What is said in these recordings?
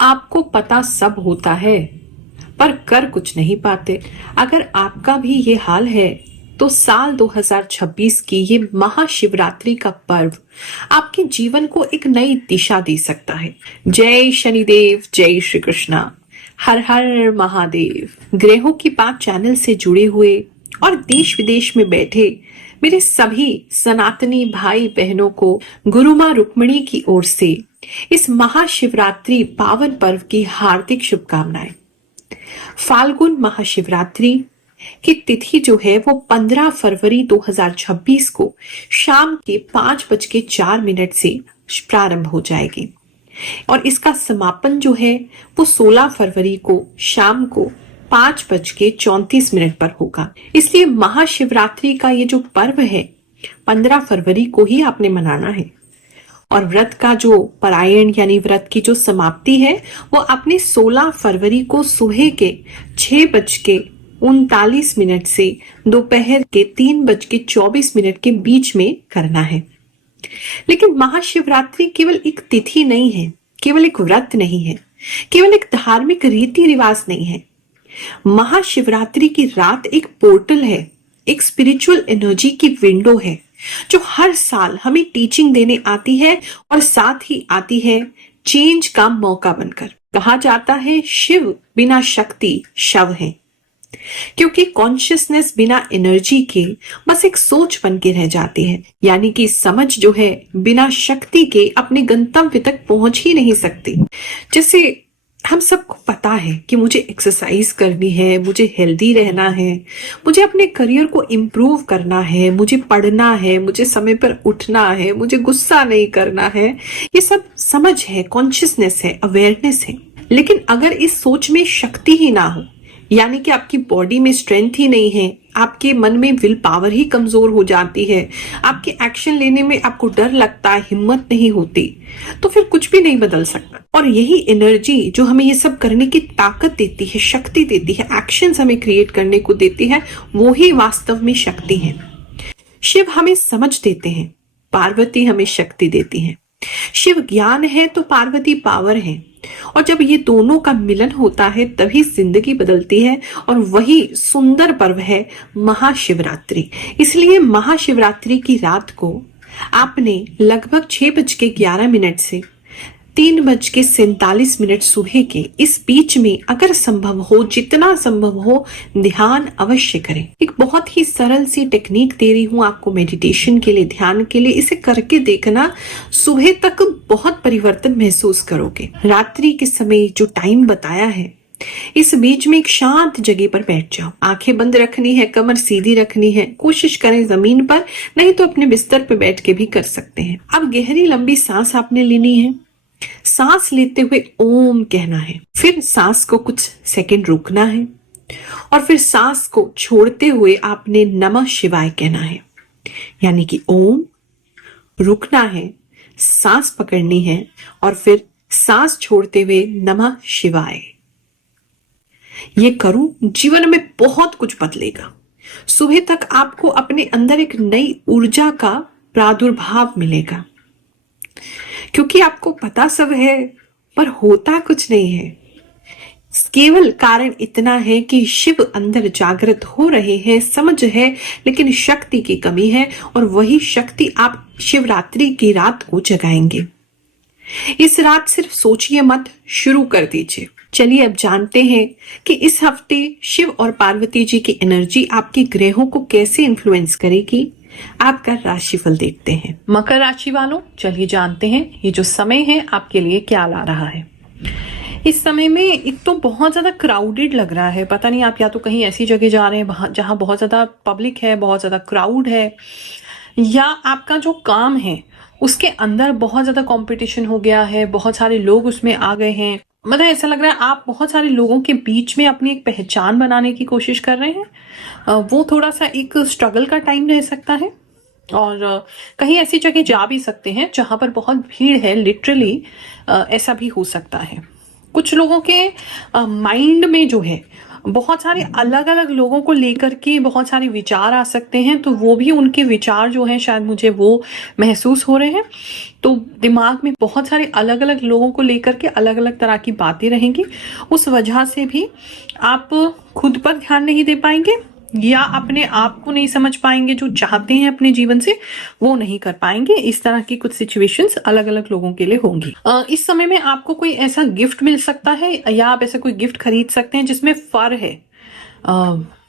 आपको पता सब होता है पर कर कुछ नहीं पाते। अगर आपका भी ये हाल है तो साल 2026 की ये महाशिवरात्रि का पर्व आपके जीवन को एक नई दिशा दे सकता है। जय शनिदेव, जय श्री कृष्णा, हर हर महादेव। ग्रहों की बात चैनल से जुड़े हुए और देश विदेश में बैठे मेरे सभी सनातनी भाई बहनों को गुरु माँ रुक्मिणी की ओर से इस महाशिवरात्रि पावन पर्व की हार्दिक शुभकामनाएं। फाल्गुन महाशिवरात्रि की तिथि जो है वो 15 फरवरी 2026 को शाम के 5:04 से प्रारंभ हो जाएगी और इसका समापन जो है वो 16 फरवरी को शाम को 5:34 पर होगा। इसलिए महाशिवरात्रि का ये जो पर्व है 15 फरवरी को ही आपने मनाना है और व्रत का जो परायण यानी व्रत की जो समाप्ति है वो आपने 16 फरवरी को सुबह के 6:39 से दोपहर के 3:24 के बीच में करना है। लेकिन महाशिवरात्रि केवल एक तिथि नहीं है, केवल एक व्रत नहीं है, केवल एक धार्मिक रीति रिवाज नहीं है। महाशिवरात्रि की रात एक पोर्टल है, एक स्पिरिचुअल एनर्जी की विंडो है जो हर साल हमें टीचिंग देने आती है और साथ ही आती है चेंज का मौका बनकर। कहा जाता है शिव बिना शक्ति शव है, क्योंकि कॉन्शियसनेस बिना एनर्जी के बस एक सोच बन के रह जाती है। यानी कि समझ जो है बिना शक्ति के अपने गंतव्य तक पहुंच ही नहीं सकती। जैसे हम सबको पता है कि मुझे एक्सरसाइज करनी है, मुझे हेल्दी रहना है, मुझे अपने करियर को इम्प्रूव करना है, मुझे पढ़ना है, मुझे समय पर उठना है, मुझे गुस्सा नहीं करना है। ये सब समझ है, कॉन्शियसनेस है, अवेयरनेस है। लेकिन अगर इस सोच में शक्ति ही ना हो, यानी कि आपकी बॉडी में स्ट्रेंथ ही नहीं है, आपके मन में विल पावर ही कमजोर हो जाती है, आपके एक्शन लेने में आपको डर लगता है, हिम्मत नहीं होती, तो फिर कुछ भी नहीं बदल सकता। और यही एनर्जी जो हमें ये सब करने की ताकत देती है, शक्ति देती है, एक्शंस हमें क्रिएट करने को देती है, वो ही वास्तव में शक्ति है। शिव हमें समझ देते हैं, पार्वती हमें शक्ति देती है। शिव ज्ञान है तो पार्वती पावर है, और जब ये दोनों का मिलन होता है तभी जिंदगी बदलती है। और वही सुंदर पर्व है महाशिवरात्रि। इसलिए महाशिवरात्रि की रात को आपने लगभग 6:11 से 3:47 सुबह के इस बीच में अगर संभव हो, जितना संभव हो, ध्यान अवश्य करें। एक बहुत ही सरल सी टेक्निक दे रही हूँ आपको मेडिटेशन के लिए, ध्यान के लिए। इसे करके देखना, सुबह तक बहुत परिवर्तन महसूस करोगे। रात्रि के समय जो टाइम बताया है, इस बीच में एक शांत जगह पर बैठ जाओ। आंखें बंद रखनी है, कमर सीधी रखनी है। कोशिश करें जमीन पर, नहीं तो अपने बिस्तर पर बैठ के भी कर सकते हैं। अब गहरी लंबी सांस आपने लेनी है। सांस लेते हुए ओम कहना है, फिर सांस को कुछ सेकंड रोकना है और फिर सांस को छोड़ते हुए आपने नमः शिवाय कहना है। यानी कि ओम, रुकना है, सांस पकड़नी है और फिर सांस छोड़ते हुए नमः शिवाय। ये करूं, जीवन में बहुत कुछ बदलेगा। सुबह तक आपको अपने अंदर एक नई ऊर्जा का प्रादुर्भाव मिलेगा, क्योंकि आपको पता सब है पर होता कुछ नहीं है। केवल कारण इतना है कि शिव अंदर जागृत हो रहे हैं, समझ है, लेकिन शक्ति की कमी है और वही शक्ति आप शिवरात्रि की रात को जगाएंगे। इस रात सिर्फ सोचिए मत, शुरू कर दीजिए। चलिए अब जानते हैं कि इस हफ्ते शिव और पार्वती जी की एनर्जी आपके ग्रहों को कैसे इन्फ्लुएंस करेगी। आपका राशिफल देखते हैं। मकर राशि वालों, चलिए जानते हैं ये जो समय है आपके लिए क्या ला रहा है। इस समय में एक तो बहुत ज्यादा क्राउडेड लग रहा है। पता नहीं, आप या तो कहीं ऐसी जगह जा रहे हैं जहां बहुत ज्यादा पब्लिक है, बहुत ज्यादा क्राउड है, या आपका जो काम है उसके अंदर बहुत ज्यादा कंपटीशन हो गया है, बहुत सारे लोग उसमें आ गए हैं। मतलब ऐसा लग रहा है आप बहुत सारे लोगों के बीच में अपनी एक पहचान बनाने की कोशिश कर रहे हैं। वो थोड़ा सा एक स्ट्रगल का टाइम रह सकता है। और कहीं ऐसी जगह जा भी सकते हैं जहां पर बहुत भीड़ है, लिटरली ऐसा भी हो सकता है। कुछ लोगों के माइंड में जो है बहुत सारे अलग अलग लोगों को लेकर के बहुत सारे विचार आ सकते हैं, तो वो भी उनके विचार जो हैं शायद मुझे वो महसूस हो रहे हैं। तो दिमाग में बहुत सारे अलग अलग लोगों को लेकर के अलग अलग तरह की बातें रहेंगी। उस वजह से भी आप खुद पर ध्यान नहीं दे पाएंगे या अपने आप को नहीं समझ पाएंगे, जो चाहते हैं अपने जीवन से वो नहीं कर पाएंगे। इस तरह की कुछ सिचुएशंस अलग अलग लोगों के लिए होंगी। इस समय में आपको कोई ऐसा गिफ्ट मिल सकता है या आप ऐसा कोई गिफ्ट खरीद सकते हैं जिसमें फर है,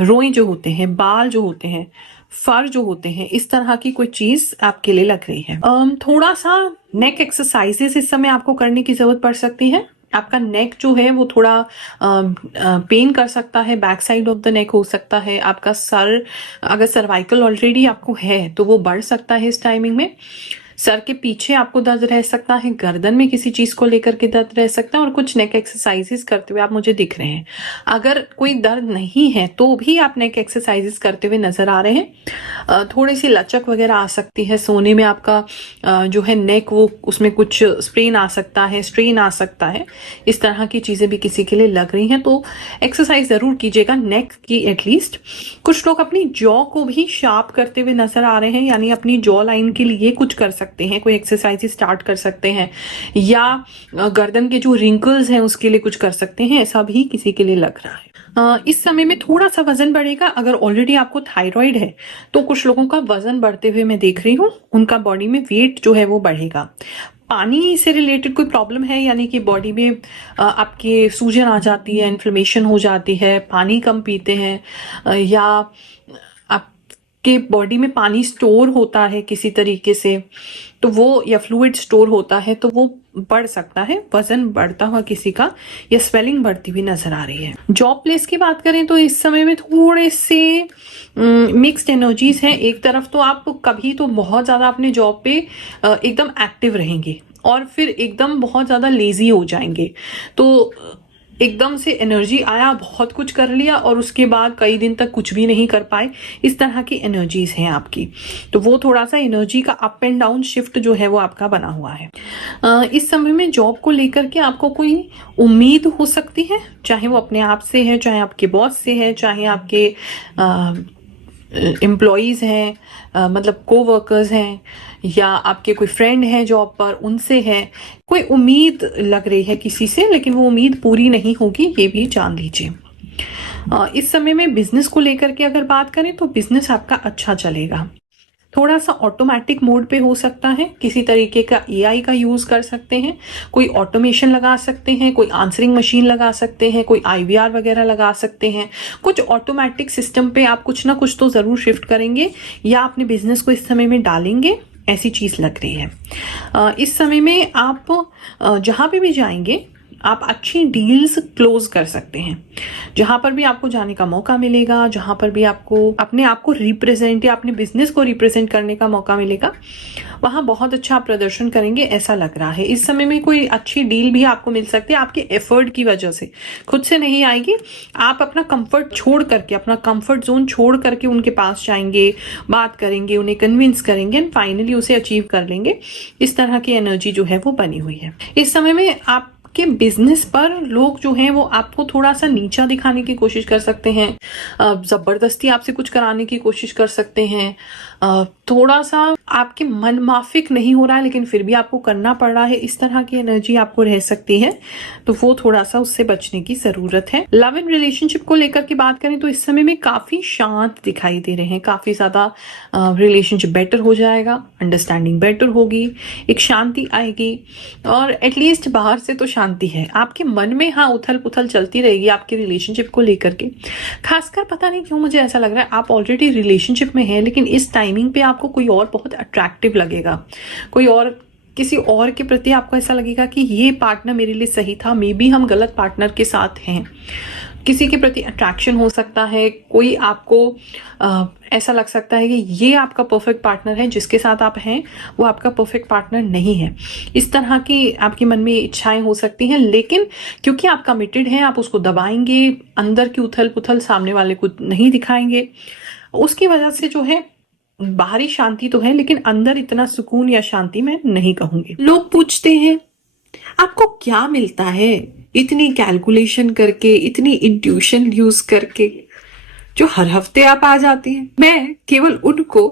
रोए जो होते हैं, बाल जो होते हैं, फर जो होते हैं, इस तरह की कोई चीज आपके लिए लग रही है। थोड़ा सा नेक एक्सरसाइजेस इस समय आपको करने की जरूरत पड़ सकती है। आपका नेक जो है वो थोड़ा पेन कर सकता है, back side of the neck हो सकता है। आपका सर, अगर सर्वाइकल ऑलरेडी आपको है तो वो बढ़ सकता है इस टाइमिंग में। सर के पीछे आपको दर्द रह सकता है, गर्दन में किसी चीज को लेकर के दर्द रह सकता है, और कुछ नेक एक्सरसाइजेस करते हुए आप मुझे दिख रहे हैं। अगर कोई दर्द नहीं है तो भी आप नेक एक्सरसाइजेस करते हुए नजर आ रहे हैं। थोड़ी सी लचक वगैरह आ सकती है, सोने में आपका जो है नेक वो उसमें कुछ स्ट्रेन आ सकता है, स्ट्रेन आ सकता है। इस तरह की चीजें भी किसी के लिए लग रही हैं तो एक्सरसाइज जरूर कीजिएगा नेक की एटलीस्ट। कुछ लोग अपनी जॉ को भी शार्प करते हुए नजर आ रहे हैं, यानी अपनी जॉ लाइन के लिए कुछ कर सकते हैं, कोई एक्सरसाइज स्टार्ट कर सकते हैं, या गर्दन के जो रिंकल्स हैं उसके लिए कुछ कर सकते हैं, ऐसा भी किसी के लिए लग रहा है। इस समय में थोड़ा सा वजन बढ़ेगा। अगर ऑलरेडी आपको थायराइड है तो कुछ लोगों का वजन बढ़ते हुए मैं देख रही हूँ, उनका बॉडी में वेट जो है वो बढ़ेगा। पानी से रिलेटेड कोई प्रॉब्लम है, यानी कि बॉडी में आपके सूजन आ जाती है, इन्फ्लेमेशन हो जाती है, पानी कम पीते हैं, या आपके बॉडी में पानी स्टोर होता है किसी तरीके से, तो वो, या फ्लूइड स्टोर होता है तो वो बढ़ सकता है। वजन बढ़ता हुआ किसी का या स्वेलिंग बढ़ती हुई नजर आ रही है। जॉब प्लेस की बात करें तो इस समय में थोड़े से मिक्स्ड एनर्जीज हैं। एक तरफ तो आप कभी तो बहुत ज्यादा अपने जॉब पे एकदम एक्टिव रहेंगे और फिर एकदम बहुत ज्यादा लेजी हो जाएंगे, तो एकदम से एनर्जी आया, बहुत कुछ कर लिया और उसके बाद कई दिन तक कुछ भी नहीं कर पाए। इस तरह की एनर्जीज हैं आपकी, तो वो थोड़ा सा एनर्जी का अप एंड डाउन शिफ्ट जो है वो आपका बना हुआ है। इस समय में जॉब को लेकर के आपको कोई उम्मीद हो सकती है, चाहे वो अपने आप से है, चाहे आपके बॉस से है, चाहे आपके एम्प्लॉयज हैं, मतलब कोवर्कर्स हैं, या आपके कोई फ्रेंड हैं जॉब पर, उनसे है। कोई उम्मीद लग रही है किसी से, लेकिन वो उम्मीद पूरी नहीं होगी, ये भी जान लीजिए। इस समय में बिजनेस को लेकर के अगर बात करें तो बिजनेस आपका अच्छा चलेगा। थोड़ा सा ऑटोमेटिक मोड पे हो सकता है, किसी तरीके का एआई का यूज कर सकते हैं, कोई ऑटोमेशन लगा सकते हैं, कोई आंसरिंग मशीन लगा सकते हैं, कोई आईवीआर वगैरह लगा सकते हैं। कुछ ऑटोमेटिक सिस्टम पे आप कुछ ना कुछ तो जरूर शिफ्ट करेंगे या अपने बिजनेस को इस समय में डालेंगे, ऐसी चीज लग रही है। इस समय में आप जहां पे भी जाएंगे आप अच्छी डील्स क्लोज कर सकते हैं। जहां पर भी आपको जाने का मौका मिलेगा, जहां पर भी आपको अपने आप को रिप्रेजेंट या अपने बिजनेस को रिप्रेजेंट करने का मौका मिलेगा, वहां बहुत अच्छा प्रदर्शन करेंगे, ऐसा लग रहा है। इस समय में कोई अच्छी डील भी आपको मिल सकती है, आपके एफर्ट की वजह से, खुद से नहीं आएगी। आप अपना कंफर्ट छोड़ करके, अपना कंफर्ट जोन छोड़ करके उनके पास जाएंगे, बात करेंगे, उन्हें कन्विंस करेंगे एंड फाइनली उसे अचीव कर लेंगे। इस तरह की एनर्जी जो है वो बनी हुई है। इस समय में आप के बिजनेस पर लोग जो हैं वो आपको थोड़ा सा नीचा दिखाने की कोशिश कर सकते हैं, जबरदस्ती आपसे कुछ कराने की कोशिश कर सकते हैं, थोड़ा सा आपके मन माफिक नहीं हो रहा है लेकिन फिर भी आपको करना पड़ रहा है, इस तरह की एनर्जी आपको रह सकती है, तो वो थोड़ा सा उससे बचने की जरूरत है। लव एंड रिलेशनशिप को लेकर के बात करें तो इस समय में काफी शांत दिखाई दे रहे हैं, काफी ज्यादा रिलेशनशिप बेटर हो जाएगा, अंडरस्टैंडिंग बेटर होगी, एक शांति आएगी, और एटलीस्ट बाहर से तो शांति है। आपके मन में हाँ उथल पुथल चलती रहेगी आपके रिलेशनशिप को लेकर के, खासकर पता नहीं क्यों मुझे ऐसा लग रहा है आप ऑलरेडी रिलेशनशिप में हैं, लेकिन इस टाइमिंग पे आपको कोई और बहुत अट्रैक्टिव लगेगा, कोई और, किसी और के प्रति आपको ऐसा लगेगा कि ये पार्टनर मेरे लिए सही था, मे बी हम गलत पार्टनर के साथ हैं। किसी के प्रति अट्रैक्शन हो सकता है, कोई आपको ऐसा लग सकता है कि ये आपका परफेक्ट पार्टनर है, जिसके साथ आप हैं वो आपका परफेक्ट पार्टनर नहीं है। इस तरह की आपके मन में इच्छाएं हो सकती हैं, लेकिन क्योंकि आप कमिटेड हैं आप उसको दबाएंगे, अंदर की उथल पुथल सामने वाले को नहीं दिखाएंगे, उसकी वजह से जो है बाहरी शांति तो है लेकिन अंदर इतना सुकून या शांति मैं नहीं कहूंगी। लोग पूछते हैं आपको क्या मिलता है इतनी कैलकुलेशन करके, इतनी इंट्यूशन यूज करके जो हर हफ्ते आप आ जाती हैं? मैं केवल उनको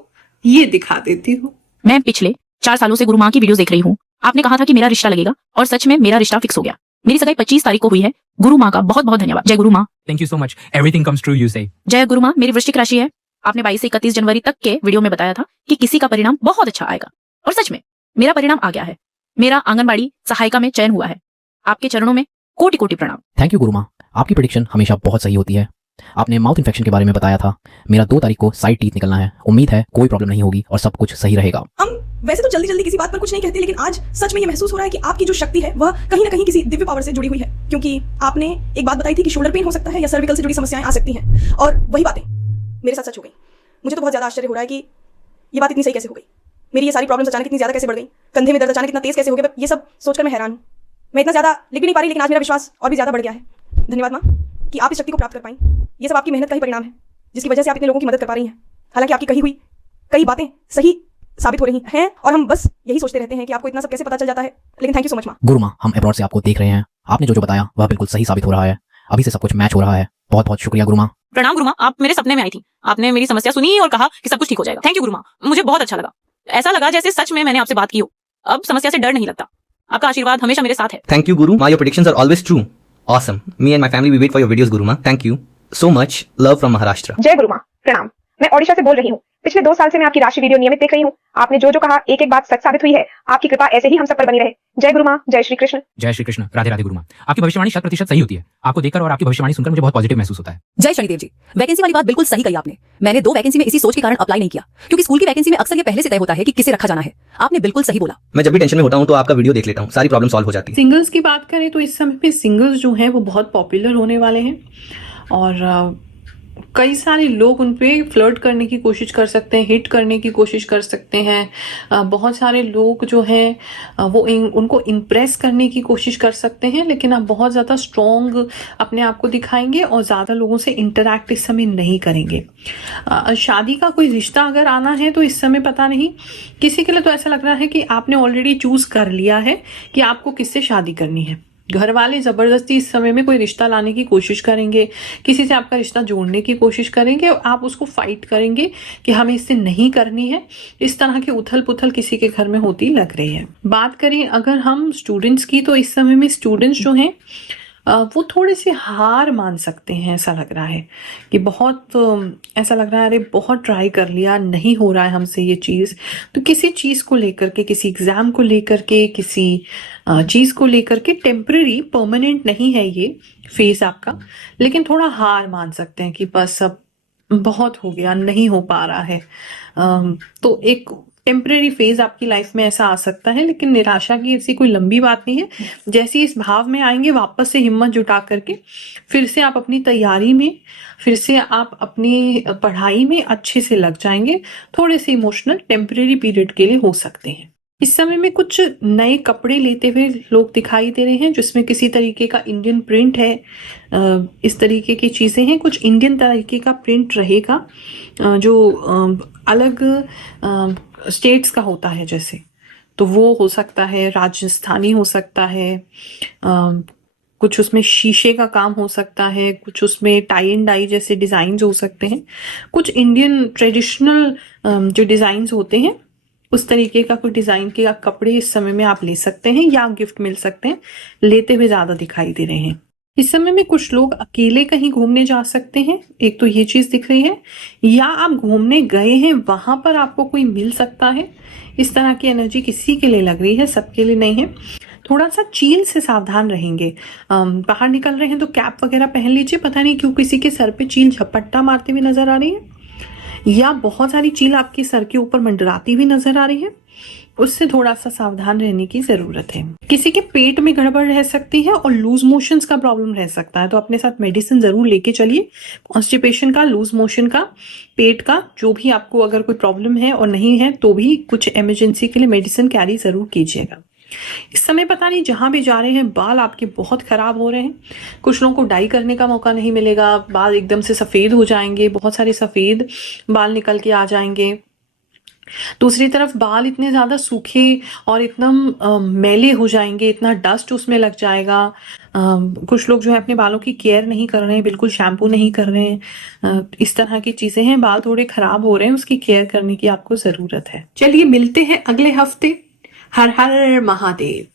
ये दिखा देती हूँ। मैं पिछले 4 सालों से गुरु माँ की वीडियोस देख रही हूँ। आपने कहा था कि मेरा रिश्ता लगेगा और सच में मेरा रिश्ता फिक्स हो गया। मेरी सगाई 25 तारीख को हुई है। गुरु माँ का बहुत बहुत धन्यवाद। जय गुरु माँ। Thank you so much. Everything comes true, you say. जय गुरु माँ। मेरी वृश्चिक राशि है। आपने 22 से 31 जनवरी तक के वीडियो में बताया था कि किसी का परिणाम बहुत अच्छा आएगा और सच में मेरा परिणाम आ गया है। मेरा आंगनबाड़ी सहायिका में चयन हुआ है। आपके चरणों में कोटि कोटि प्रणाम। थैंक यू गुरु माँ, आपकी प्रेडिक्शन हमेशा बहुत सही होती है। आपने माउथ इन्फेक्शन के बारे में बताया था। मेरा 2 तारीख को साइड टीथ निकलना है। उम्मीद है कोई प्रॉब्लम नहीं होगी और सब कुछ सही रहेगा। हम वैसे तो जल्दी जल्दी किसी बात पर कुछ नहीं कहते, लेकिन आज सच में ये महसूस हो रहा है कि आपकी जो शक्ति है वह कहीं ना कहीं किसी दिव्य पावर से जुड़ी हुई है, क्योंकि आपने एक बात बताई थी कि शोल्डर पेन हो सकता है या सर्विकल से जुड़ी समस्याएं आ सकती हैं, और वही बातें मेरे साथ सच हो गई। मुझे तो बहुत ज्यादा आश्चर्य हो रहा है कि ये बात इतनी सही कैसे हो गई। मेरी ये सारी प्रॉब्लम्स अचानक इतनी ज्यादा कैसे बढ़ गई, कंधे में दर्द अचानक इतना तेज कैसे हो गया, ये सब सोचकर मैं हैरान हूँ। मैं इतना ज्यादा लिख भी नहीं पा रही, लेकिन आज मेरा विश्वास और भी ज्यादा बढ़ गया है। धन्यवाद माँ कि आप इस शक्ति को प्राप्त कर पाई। ये सब आपकी मेहनत का ही परिणाम है, जिसकी वजह से आप इतने लोगों की मदद कर पा रही हैं। हालांकि आपकी कही हुई कई बातें सही साबित हो रही हैं और हम बस यही सोचते रहते हैं कि आपको इतना सब कैसे पता चल जाता है, लेकिन थैंक यू सो मच माँ। गुरु माँ, हम अब्रॉड से आपको देख रहे हैं। आपने जो जो बताया वह बिल्कुल सही साबित हो रहा है। अभी से सब कुछ मैच हो रहा है। बहुत बहुत शुक्रिया गुरु माँ। प्रणाम गुरु माँ। आप मेरे सपने में आई थी। आपने मेरी समस्या सुनी और कहा कि सब कुछ ठीक हो जाएगा। थैंक यू गुरु माँ। मुझे बहुत अच्छा लगा। ऐसा लगा जैसे सच में मैंने आपसे बात की हो। अब समस्या से डर नहीं लगता। आपका आशीर्वाद हमेशा मेरे साथ है। Thank you, Guru. Your predictions are always true. Awesome. Me and my family, we wait for your videos, Guru Ma. Thank you so much. Love from Maharashtra. जय गुरु माँ। प्रणाम। मैं ओडिशा से बोल रही हूँ। पिछले 2 साल से मैं आपकी राशि वीडियो नियमित देख रही हूँ। आपने जो जो कहा एक एक बात सच साबित हुई है। आपकी कृपा ऐसे ही हम सब पर बनी रहे। जय गुरु माँ। जय श्री कृष्ण। जय श्री कृष्ण। राधे राधे गुरु माँ। आपकी भविष्यवाणी 100% सही होती है। आपको देखकर और आपकी भविष्यवाणी सुनकर मुझे बहुत पॉजिटिव महसूस होता है। जय शनिदेव जी। वैकेंसी वाली बात बिल्कुल सही कही आपने। मैंने 2 वैकेंसी में इसी सोच के कारण अप्लाई नहीं किया, क्योंकि स्कूल की वैकेंसी में अक्सर ये पहले से तय होता है कि किसे रखा जाना है। आपने बिल्कुल सही बोला। मैं जब भी टेंशन में होता हूँ तो आपका वीडियो देख लेता हूँ, सारी प्रॉब्लम सॉल्व हो जाती है। सिंगल्स की बात करें तो इस समय पे सिंगल्स जो हैं वो बहुत पॉपुलर होने वाले हैं और कई सारे लोग उन पे फ्लर्ट करने की कोशिश कर सकते हैं, हिट करने की कोशिश कर सकते हैं। बहुत सारे लोग जो हैं वो उनको इम्प्रेस करने की कोशिश कर सकते हैं, लेकिन आप बहुत ज़्यादा स्ट्रॉन्ग अपने आप को दिखाएंगे और ज़्यादा लोगों से इंटरैक्ट इस समय नहीं करेंगे। शादी का कोई रिश्ता अगर आना है तो इस समय पता नहीं, किसी के लिए तो ऐसा लग रहा है कि आपने ऑलरेडी चूज कर लिया है कि आपको किससे शादी करनी है। घर वाले जबरदस्ती इस समय में कोई रिश्ता लाने की कोशिश करेंगे, किसी से आपका रिश्ता जोड़ने की कोशिश करेंगे और आप उसको फाइट करेंगे कि हमें इससे नहीं करनी है। इस तरह की उथल पुथल किसी के घर में होती लग रही है। बात करें अगर हम स्टूडेंट्स की, तो इस समय में स्टूडेंट्स जो हैं वो थोड़े से हार मान सकते हैं। ऐसा लग रहा है कि ऐसा लग रहा है अरे बहुत ट्राई कर लिया, नहीं हो रहा है हमसे ये चीज़। तो किसी चीज़ को लेकर के, किसी एग्ज़ाम को लेकर के, किसी चीज़ को लेकर के, टेम्पररी परमानेंट नहीं है ये फेज आपका, लेकिन थोड़ा हार मान सकते हैं कि बस अब बहुत हो गया, नहीं हो पा रहा है। तो एक टेम्परेरी फेज आपकी लाइफ में ऐसा आ सकता है, लेकिन निराशा की ऐसी कोई लंबी बात नहीं है। जैसे इस भाव में आएंगे वापस से हिम्मत जुटा करके फिर से आप अपनी तैयारी में, फिर से आप अपनी पढ़ाई में अच्छे से लग जाएंगे। थोड़े से इमोशनल टेम्परेरी पीरियड के लिए हो सकते हैं। इस समय में कुछ नए कपड़े लेते हुए लोग दिखाई दे रहे हैं जिसमें किसी तरीके का इंडियन प्रिंट है। इस तरीके की चीज़ें हैं, कुछ इंडियन तरीके का प्रिंट रहेगा जो अलग स्टेट्स का होता है जैसे, तो वो हो सकता है, राजस्थानी हो सकता है, कुछ उसमें शीशे का काम हो सकता है, कुछ उसमें टाई एंड डाई जैसे डिज़ाइंस हो सकते हैं, कुछ इंडियन ट्रेडिशनल जो डिज़ाइंस होते हैं उस तरीके का कोई डिज़ाइन के कपड़े इस समय में आप ले सकते हैं या गिफ्ट मिल सकते हैं। लेते हुए ज़्यादा दिखाई दे रहे हैं। इस समय में कुछ लोग अकेले कहीं घूमने जा सकते हैं, एक तो ये चीज़ दिख रही है, या आप घूमने गए हैं वहां पर आपको कोई मिल सकता है। इस तरह की एनर्जी किसी के लिए लग रही है, सबके लिए नहीं है। थोड़ा सा चील से सावधान रहेंगे। बाहर निकल रहे हैं तो कैप वगैरह पहन लीजिए। पता नहीं क्यों किसी के सर पे चील झपट्टा मारते हुए नजर आ रही है, या बहुत सारी चील आपके सर के ऊपर मंडराती हुई नजर आ रही है। उससे थोड़ा सा सावधान रहने की जरूरत है। किसी के पेट में गड़बड़ रह सकती है और लूज मोशंस का प्रॉब्लम रह सकता है, तो अपने साथ मेडिसिन जरूर लेके चलिए। कॉन्स्टिपेशन का, लूज मोशन का, पेट का, जो भी आपको अगर कोई प्रॉब्लम है और नहीं है तो भी कुछ इमरजेंसी के लिए मेडिसिन कैरी जरूर कीजिएगा। इस समय पता नहीं जहां भी जा रहे हैं बाल आपके बहुत खराब हो रहे हैं। कुछ लोगों को डाई करने का मौका नहीं मिलेगा, बाल एकदम से सफेद हो जाएंगे, बहुत सारे सफेद बाल निकल के आ जाएंगे। दूसरी तरफ बाल इतने ज़्यादा सूखे और इतना मैले हो जाएंगे, इतना डस्ट उसमें लग जाएगा। कुछ लोग जो है अपने बालों की केयर नहीं कर रहे हैं, बिल्कुल शैम्पू नहीं कर रहे हैं। इस तरह की चीज़ें हैं, बाल थोड़े खराब हो रहे हैं, उसकी केयर करने की आपको ज़रूरत है। चलिए मिलते हैं अगले हफ्ते। हर हर महादेव।